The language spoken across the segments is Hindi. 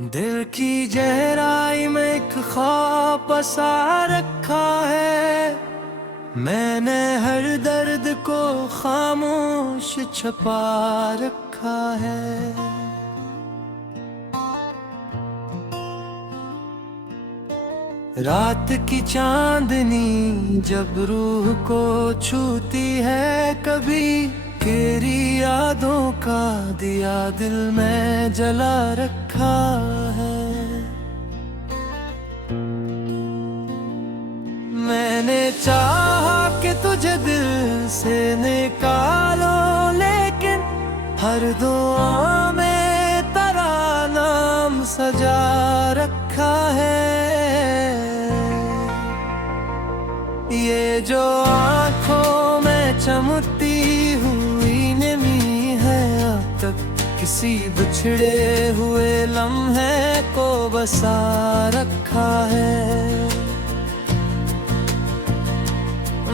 दिल की गहराई में एक ख्वाब बसा रखा है। मैंने हर दर्द को खामोश छुपा रखा है। रात की चांदनी जब रूह को छूती है, कभी तेरी यादों का दिया दिल में जला रखा है। मैंने चाहा कि तुझे दिल से निकालो, लेकिन हर दुआ में तेरा नाम सजा रखा है। ये जो आँखों में चमकती हुई नमी है, अब तक किसी बिछड़े हुए लम्हे को बसा रखा है।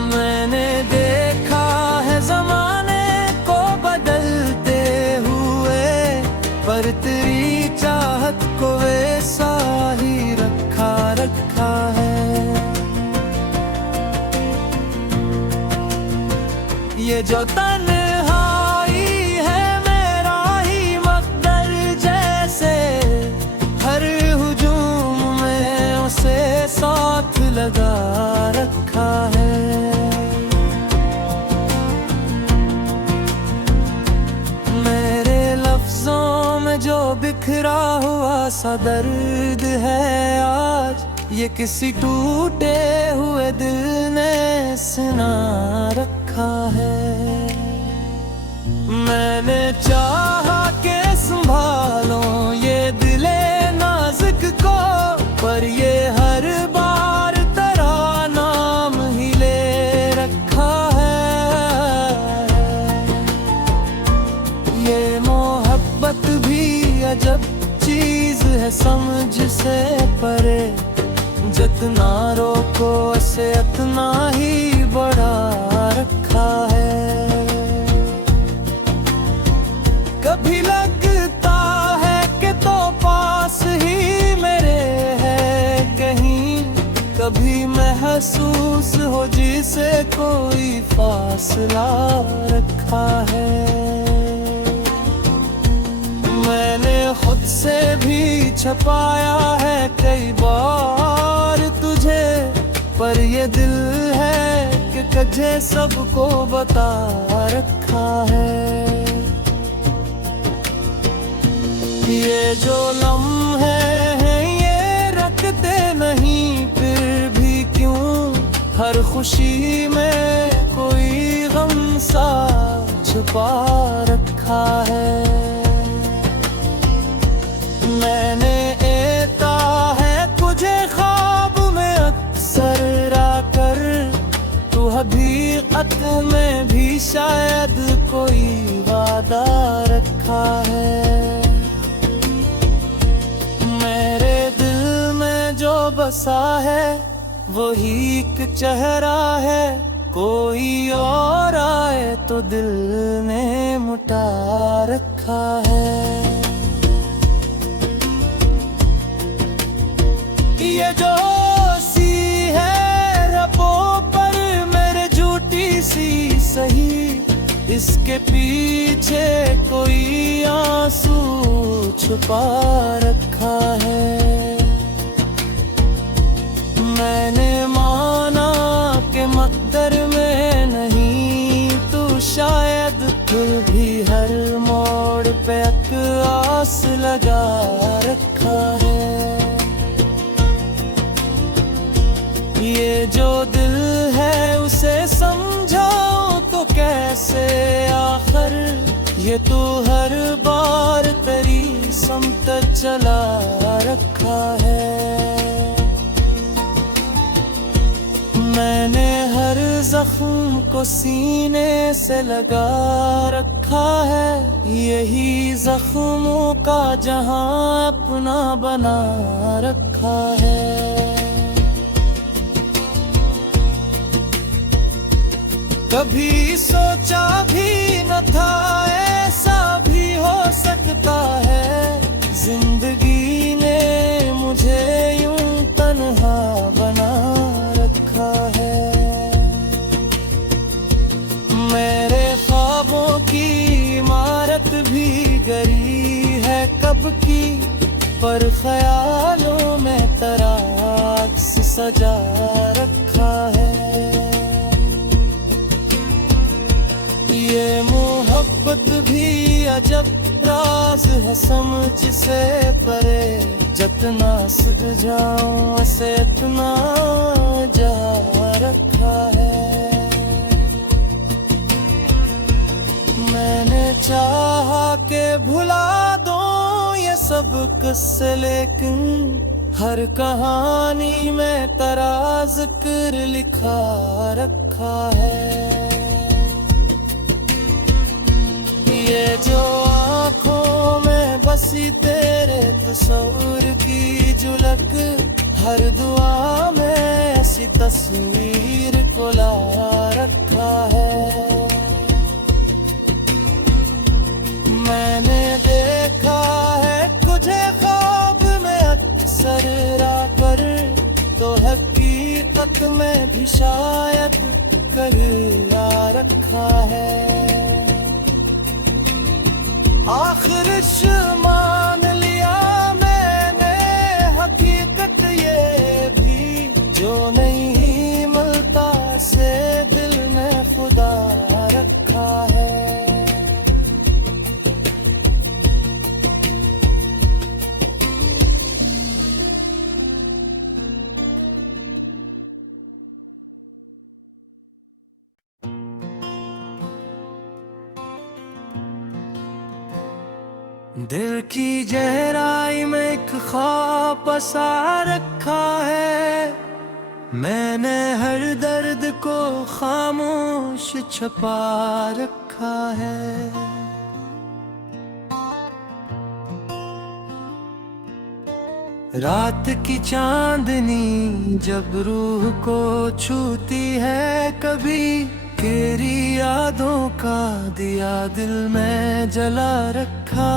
मैंने देखा है ज़माने को बदलते हुए, पर तेरी चाहत को वैसा ही रखा है। ये जो तन्हाई है मेरा ही मकदर जैसे, हर हुजूम में उसे साथ लगा रखा है। मेरे लफ्जों में जो बिखरा हुआ सा दर्द है आज, ये किसी टूटे हुए दिल ने सुना रखा है। मैंने चाहा के संभालो ये दिले नाजुक को, पर ये हर बार तेरा नाम ही ले रखा है। ये मोहब्बत भी अजब चीज है, समझ से परे। जितना रोको उसे उतना ही बढ़ा रखा है। कभी लगता है कि तो पास ही मेरे है कहीं, कभी महसूस हो जिसे कोई फासला रखा है। मैंने खुद से भी छुपाया है कई बार तुझे, पर ये दिल है कि कजे सबको बता रखा है। ये जो लम्हे हैं ये रखते नहीं, फिर भी क्यों हर खुशी में कोई गम सा छुपा रखा है। मैंने एता है तुझे ख्वाब में अक्सर आकर, तू हकीकत में भी शायद कोई वादा रखा है। मेरे दिल में जो बसा है वही एक चेहरा है, कोई और आए तो दिल ने मुटा रखा है। ये जो सी है रबों पर मेरे झूठी सी सही, इसके पीछे कोई आंसू छुपा रखा है। मैंने माना कि मकदर में नहीं तू शायद, फिर भी हर मोड़ पे एक आस लगा रखा है। ये जो दिल है उसे समझाओ तो कैसे आखिर, ये तो हर बार तेरी समत चला रखा है। मैंने हर जख्म को सीने से लगा रखा है, यही जख्मों का जहां अपना बना रखा है। कभी सोचा भी न था ऐसा भी हो सकता है, जिंदगी ने भी गई है कब की, पर ख्यालों में तराक्स सजा रखा है। ये मोहब्बत भी अजब राज है, समझ से परे, जितना सुलझाऊं से इतना जा रखा है। मैंने चाहा के भुला दो ये सब किस्से, लेकिन हर कहानी में तेरा जिक्र लिखा रखा है। ये जो आँखों में बसी तेरे तस्वीर की झलक, हर दुआ में ऐसी तस्वीर को ला रखा है। मैंने देखा है तुझे ख्वाब में अक्सर राह पर, तो हकीकत में भी शायद कर ला रखा है। आखिर मान लिया मैंने हकीकत ये भी, जो नहीं मिलता से दिल में खुदा रखा है। दिल की गहराई में एक ख्वाब बसा रखा है, मैंने हर दर्द को खामोश छुपा रखा है। रात की चांदनी जब रूह को छूती है कभी, तेरी यादों का दिया दिल में जला रखा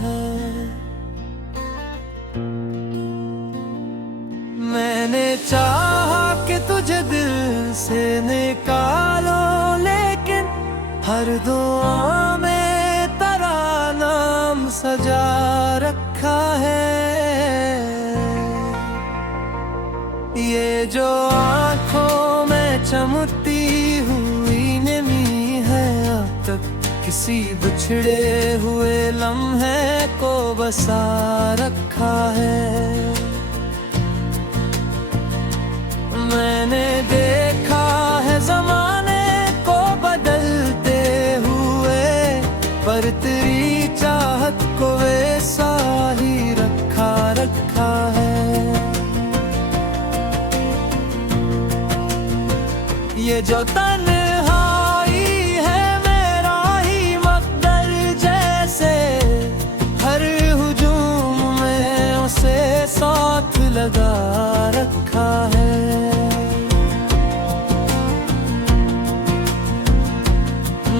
है। मैंने चाहा कि तुझे दिल से निकालो, लेकिन हर दुआ में तेरा नाम सजा रखा है। ये जो आँखों में चमकती हुई नमी है, अब तक किसी बिछड़े हुए लम्हे को बसा रखा है। मैंने देखा है ज़माने को बदलते हुए, पर तेरी चाहत को वैसा ही रखा है। ये जो तन्हाई है मेरा ही मकदर जैसे, हर हुजूम में उसे साथ लगा रखा है।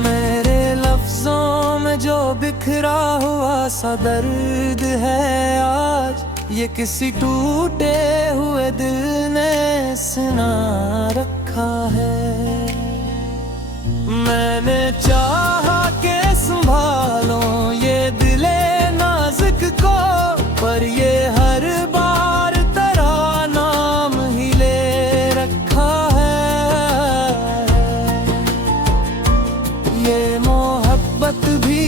मेरे लफ्जों में जो बिखरा हुआ सा दर्द है आज, ये किसी टूटे हुए दिल ने सुना रखा है। मैंने चाहा के संभालो ये दिले नाजुक को, पर ये हर बार तेरा नाम ही ले रखा है। ये मोहब्बत भी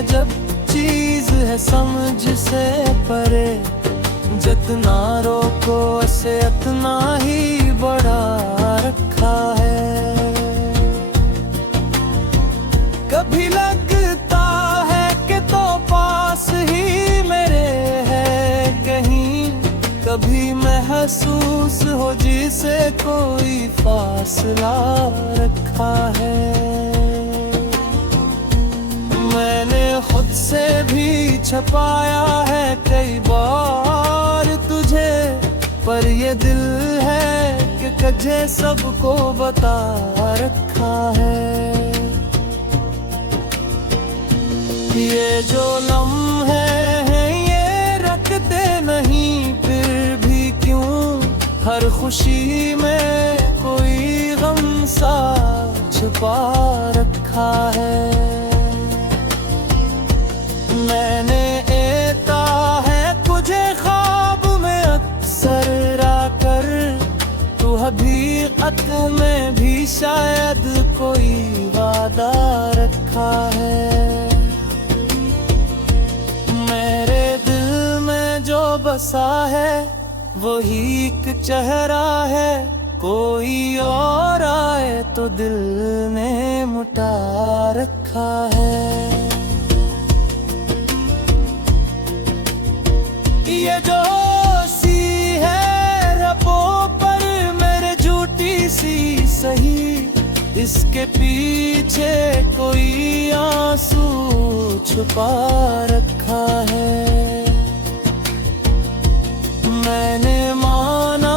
अजब चीज है, समझ से परे, जितना रोको से इतना ही बड़ा रखा है। कभी लगता है कि तो पास ही मेरे है कहीं, कभी महसूस हो जिसे कोई फासला रखा है। मैंने खुद से भी छुपाया है कई बार तुझे, पर ये दिल है कि कजे सबको बता रखा है। ये जो लम्हे हैं ये रखते नहीं, फिर भी क्यों हर खुशी में कोई गम सा छुपा रखा है। शायद कोई वादा रखा है। मेरे दिल में जो बसा है वही एक चेहरा है, कोई और आए तो दिल ने मुटा रखा है। ये जो सी है रबों पर मेरे झूठी सी सही, इसके पीछे कोई आंसू छुपा रखा है। मैंने माना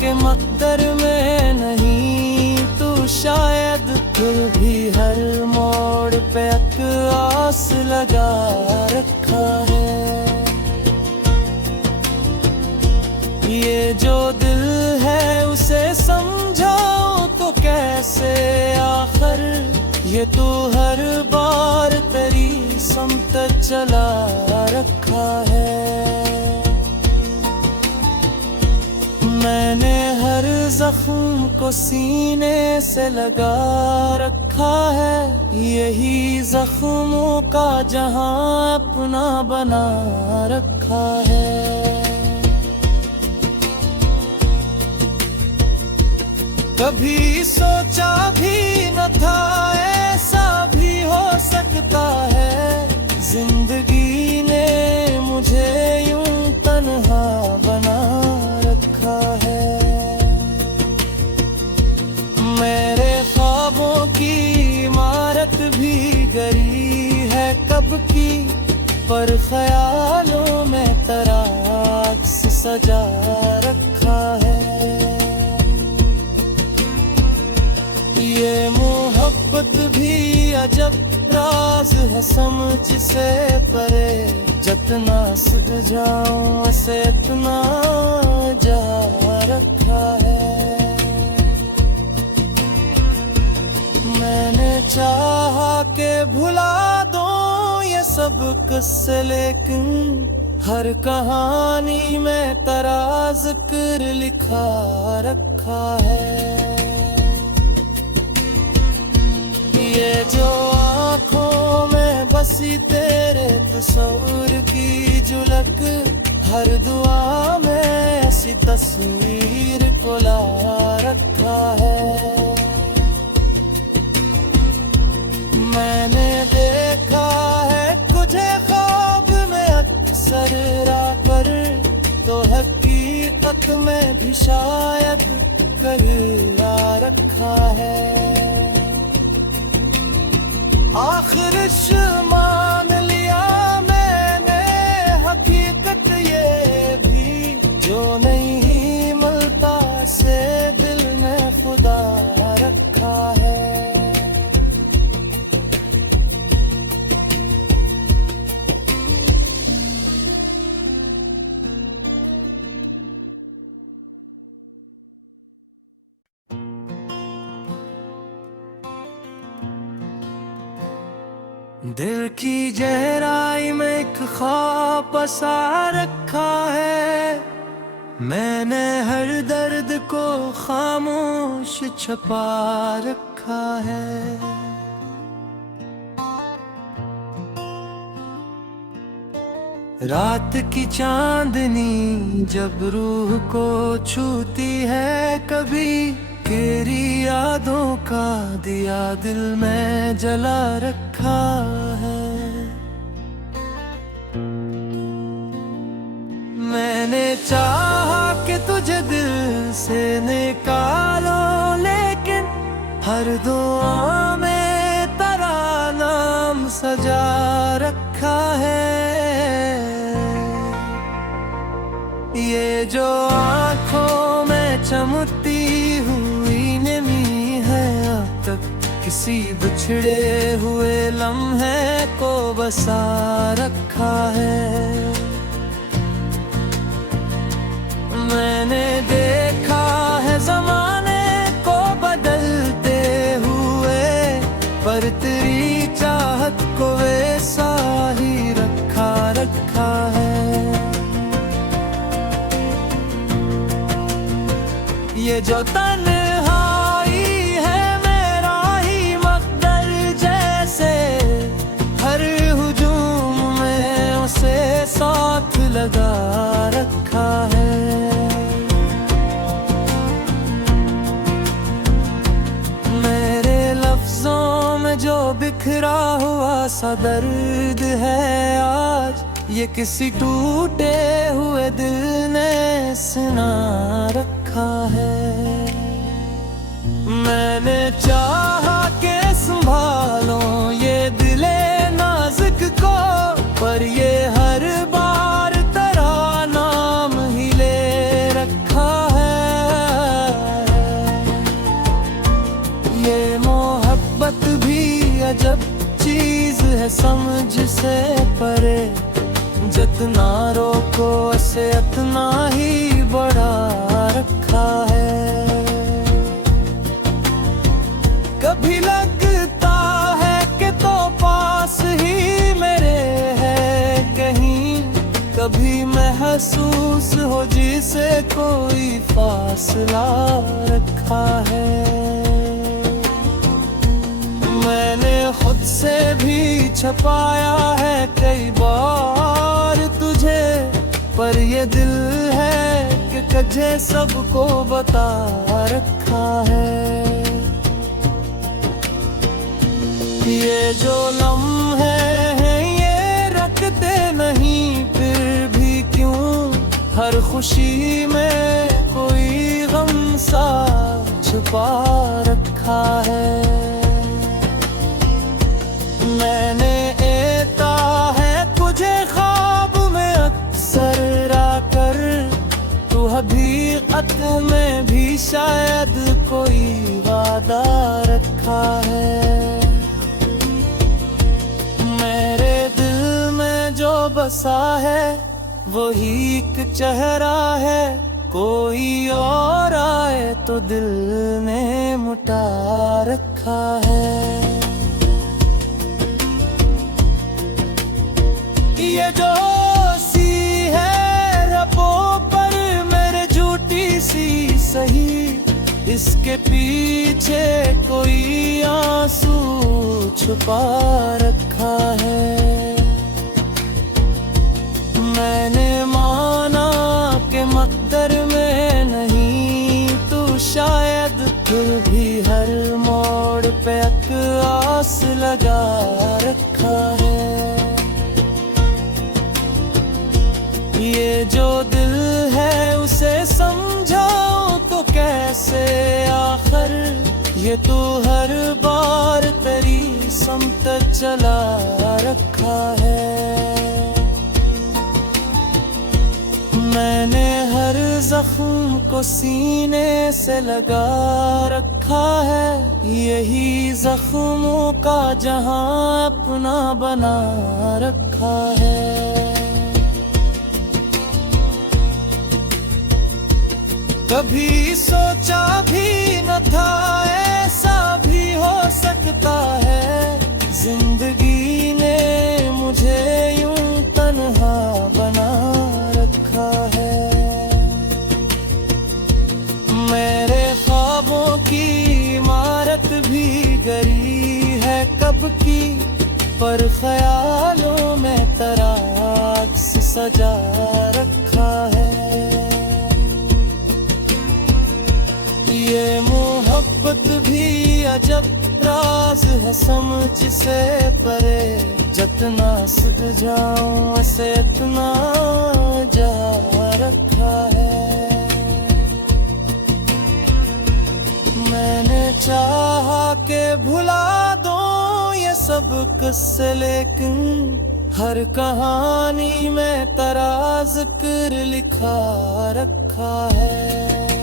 कि मकदर में नहीं तू शायद, फिर भी हर मोड़ पे एक आस लगा रखा है। ये जो दिल है उसे समझाऊं तो कैसे आखिर, ये तो हर बार तेरी समत चला रखा है। मैंने हर जख्म को सीने से लगा रखा है, यही जख्मों का जहां अपना बना रखा है। कभी सोचा भी न था ऐसा भी हो सकता है, जिंदगी ने मुझे यूं तन्हा बना रखा है। मेरे ख्वाबों की इमारत भी गरी है कब की, पर ख्यालों में तराश सजा रखा है। ये मोहब्बत भी अजब राज है समझ से परे, जितना सुलझाऊं से इतना जा रखा है। मैंने चाहा कि भुला दूं ये सब किस्से, लेकिन हर कहानी में तेरा जिक्र लिखा रखा है। ये जो आँखों में बसी तेरे तस्वीर की झलक, हर दुआ में ऐसी तस्वीर को ला रखा है। मैंने देखा है तुझे ख्वाब में अक्सर रात पर, तो हकीकत में भी शायद कहीं आ रखा है। आखिर मान लिया मैंने हकीकत ये भी, जो नहीं मिलता से दिल ने खुदा रखा है। दिल की गहराई में एक ख्वाब बसा रखा है, मैंने हर दर्द को खामोश छुपा रखा है। रात की चांदनी जब रूह को छूती है कभी, तेरी यादों का दिया दिल में जला रखा है। मैंने चाहा कि तुझे दिल से निकालो, लेकिन हर दुआ में तेरा नाम सजा रखा है। ये जो आँखों में चमकती हुई नमी है, अब तक किसी बिछड़े हुए लम्हे को बसा रखा है। मैंने देखा है ज़माने को बदलते हुए, पर तेरी चाहत को वैसा ही रखा है। ये जो तन्हाई है लगा रखा है। मेरे लफ्जों में जो बिखरा हुआ सा दर्द है आज, ये किसी टूटे हुए दिल ने सुना रखा है। मैंने चाहा के संभालो ये दिले नाजुक को, पर ये हर बार तेरा नाम ही ले रखा है। ये मोहब्बत भी अजब चीज है, समझ से परे। जितना रोको उसे उतना ही बढ़ा रखा है। कभी लगता है कि तो पास ही मेरे है कहीं, कभी महसूस हो जिसे कोई फासला रखा है। मैंने खुद से भी छुपाया है कई बार तुझे, पर ये दिल है कि कजे सबको बता रखा है। ये जो लम्हे हैं ये रखते नहीं, फिर भी क्यों हर खुशी में कोई गम सा छुपा रखा है। मैंने एता है तुझे ख्वाब में अक्सर आकर, तू हकीकत में भी शायद कोई वादा रखा है। मेरे दिल में जो बसा है वही एक चेहरा है, कोई और आए तो दिल ने मुटा रखा है। ये जो सी है रबों पर मेरे झूठी सी सही, इसके पीछे कोई आंसू छुपा रखा है। मैंने माना कि मकदर में नहीं तू शायद, फिर भी हर मोड़ पे एक आस लगा रखा है। ये जो दिल है उसे समझाऊं तो कैसे आखिर, ये तू हर बार तेरी समत चला रखा है। मैंने हर जख्म को सीने से लगा रखा है, यही जख्मों का जहां अपना बना रखा है। कभी सोचा भी न था ऐसा भी हो सकता है, जिंदगी ने मुझे यूं तन्हा बना रखा है। मेरे ख्वाबों की इमारत भी गरी है कब की, पर ख्यालों में तराज सजा रखा है। ये मोहब्बत भी अजब राज है, समझ से परे। जितना सुलझाऊं उसे इतना जा रखा है। मैंने चाहा के भुला दो ये सब किस्से, लेकिन हर कहानी में तेरा जिक्र लिखा रखा है।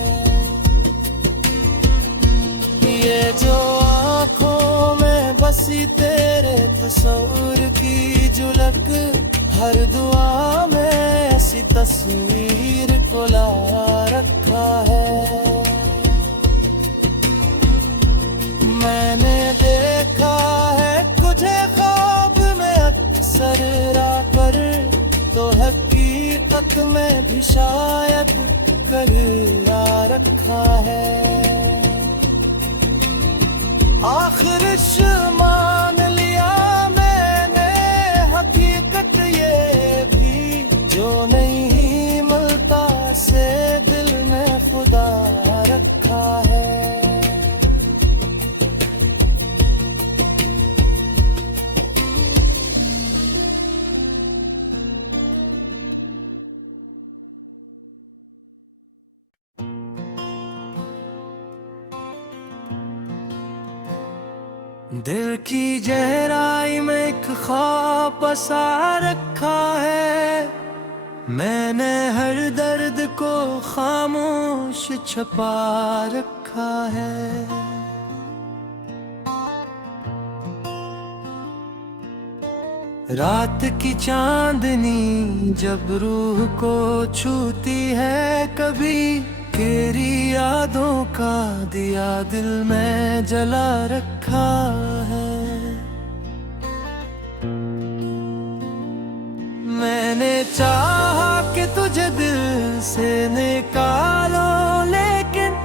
ये जो आँखों में बसी तेरे तस्वीर की झलक, हर दुआ में ऐसी तस्वीर को ला रखा है। मैंने देखा है तुझे ख्वाब में अक्सर आकर, तो हकीकत में भी शायद कहीं आ रखा है। आखिर मान लिया मैंने हकीकत ये भी, जो नहीं दिल की गहराई में एक ख्वाब बसा रखा है, मैंने हर दर्द को खामोश छुपा रखा है। रात की चांदनी जब रूह को छूती है, कभी तेरी यादों का दिया दिल में जला रखा है। मैंने चाहा कि तुझे दिल से निकालो, लेकिन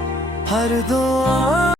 हर दो